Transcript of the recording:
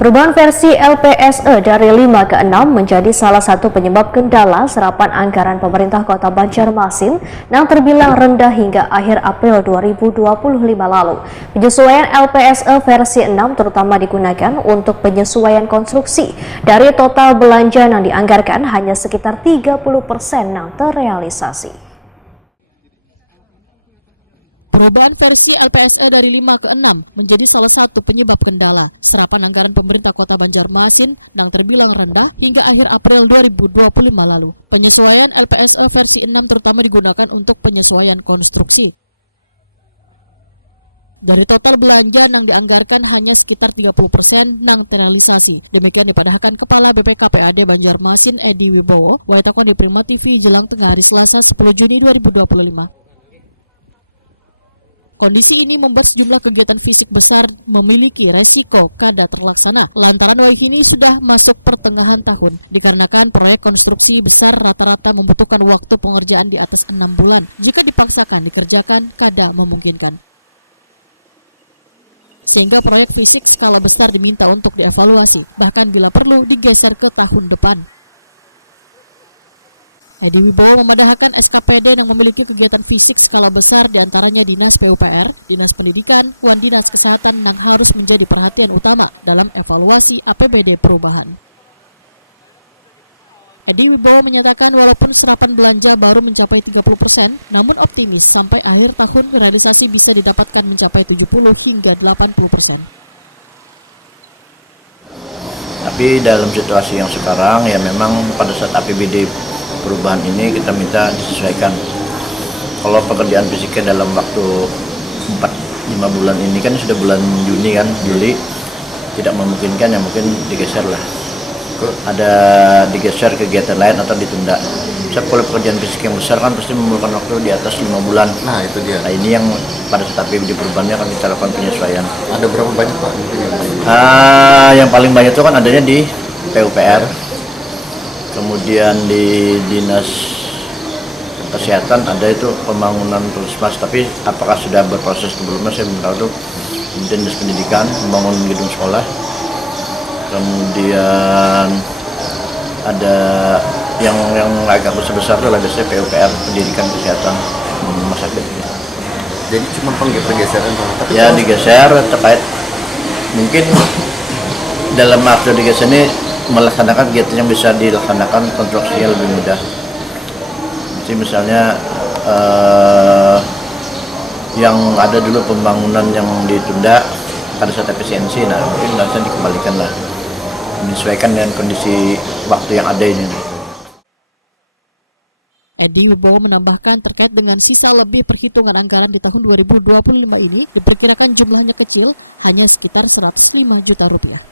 Perubahan versi LPSE dari 5 ke 6 menjadi salah satu penyebab kendala serapan anggaran pemerintah Kota Banjarmasin yang terbilang rendah hingga akhir April 2025 lalu. Penyesuaian LPSE versi 6 terutama digunakan untuk penyesuaian konstruksi. Dari total belanja yang dianggarkan hanya sekitar 30% yang terrealisasi. Perubahan versi LPSE dari 5 ke 6 menjadi salah satu penyebab kendala serapan anggaran pemerintah Kota Banjarmasin yang terbilang rendah hingga akhir April 2025 lalu. Penyesuaian LPSE versi 6 terutama digunakan untuk penyesuaian konstruksi. Dari total belanja yang dianggarkan hanya sekitar 30% yang terrealisasi. Demikian dipadahkan Kepala BPKPAD Banjarmasin Edi Wibowo, waitakon di Prima TV jelang tengah hari Selasa 10 Juni 2025. Kondisi ini membuat sejumlah kegiatan fisik besar memiliki resiko kada terlaksana lantaran wahini sudah masuk pertengahan tahun. Dikarenakan proyek konstruksi besar rata-rata membutuhkan waktu pengerjaan di atas 6 bulan. Jika dipaksakan dikerjakan kada memungkinkan. Sehingga proyek fisik skala besar diminta untuk dievaluasi, bahkan bila perlu digeser ke tahun depan. Edi Wibowo memadahkan SKPD yang memiliki kegiatan fisik skala besar diantaranya Dinas PUPR, Dinas Pendidikan, dan Dinas Kesehatan yang harus menjadi perhatian utama dalam evaluasi APBD perubahan. Edi Wibowo menyatakan walaupun serapan belanja baru mencapai 30%, namun optimis sampai akhir tahun realisasi bisa didapatkan mencapai 70 hingga 80%. Tapi dalam situasi yang sekarang ya memang pada saat APBD perubahan ini kita minta disesuaikan. Kalau pekerjaan fisiknya dalam waktu 4-5 bulan ini kan sudah bulan Juni kan, Juli tidak memungkinkan, ya mungkin digeser lah. Ada digeser kegiatan lain atau ditunda. Misalnya kalau pekerjaan fisik yang besar kan pasti memerlukan waktu di atas 5 bulan. Nah itu dia. Nah ini yang pada saat APBD perubahannya akan kita lakukan penyesuaian. Ada berapa banyak Pak? Yang paling banyak itu kan adanya di PUPR. Kemudian di Dinas Kesehatan ada itu pembangunan puskesmas, tapi apakah sudah berproses sebelumnya saya belum tahu tuh. Kemudian Dinas Pendidikan membangun gedung sekolah. Kemudian ada yang agak besar tuh biasanya PUPR, Pendidikan Kesehatan Rumah Sakit. Jadi cuma pergeseran Pak. Ya digeser terkait mungkin dalam waktu digeser ini melaksanakan kegiatan yang bisa dilaksanakan konstruksinya lebih mudah. Jadi misalnya yang ada dulu pembangunan yang ditunda pada saat efisiensi, nah mungkin bisa dikembalikan lah, menyesuaikan dengan kondisi waktu yang ada ini. Edi Wibowo menambahkan terkait dengan sisa lebih perhitungan anggaran di tahun 2025 ini diperkirakan jumlahnya kecil, hanya sekitar 105 juta rupiah.